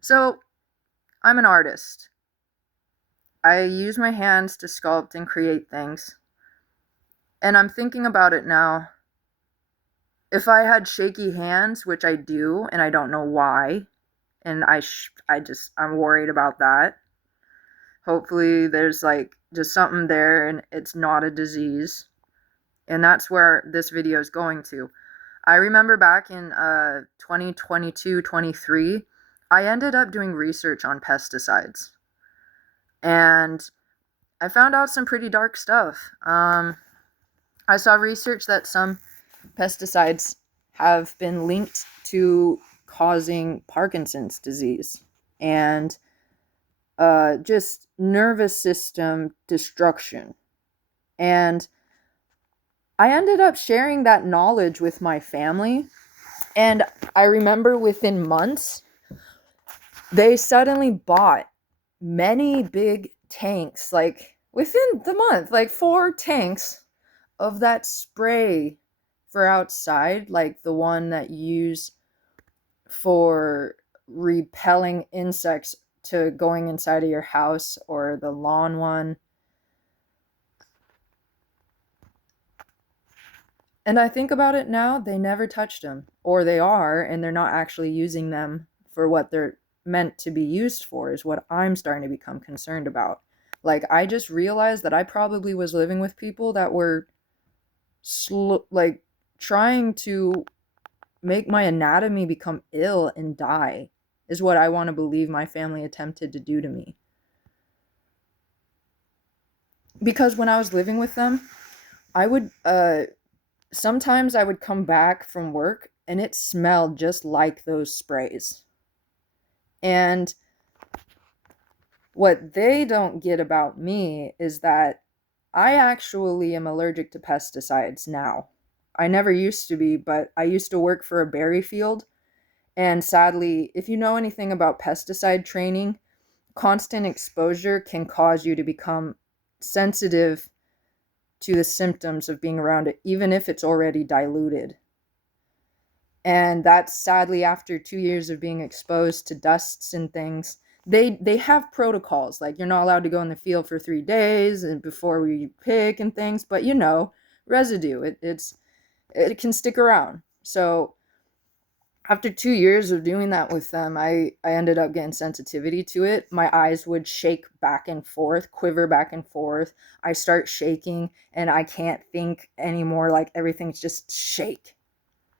So, I'm an artist. I use my hands to sculpt and create things. And I'm thinking about it now. If I had shaky hands, which I do, and I don't know why, and I'm worried about that. Hopefully, there's like just something there and it's not a disease. And that's where this video is going to. I remember back in 2022, 23, I ended up doing research on pesticides. And I found out some pretty dark stuff. I saw research that some pesticides have been linked to causing Parkinson's disease and just nervous system destruction. And I ended up sharing that knowledge with my family. And I remember within months, they suddenly bought many big tanks, like within the month, like 4 tanks of that spray for outside, like the one that you use for repelling insects to going inside of your house, or the lawn one. And I think about it now, they never touched them, or they are, and they're not actually using them for what they're meant to be used for, is what I'm starting to become concerned about. Like, I just realized that I probably was living with people that were like trying to make my anatomy become ill and die, is what I want to believe my family attempted to do to me. Because when I was living with them, I would sometimes I would come back from work and it smelled just like those sprays. And what they don't get about me is that I actually am allergic to pesticides now. I never used to be, but I used to work for a berry field. And sadly, if you know anything about pesticide training, constant exposure can cause you to become sensitive to the symptoms of being around it, even if it's already diluted. And that's sadly after 2 years of being exposed to dusts and things. They have protocols, like you're not allowed to go in the field for 3 days and before we pick and things, but residue, it can stick around. So after 2 years of doing that with them, I ended up getting sensitivity to it. My eyes would shake back and forth, quiver back and forth. I start shaking and I can't think anymore. Like everything's just shake.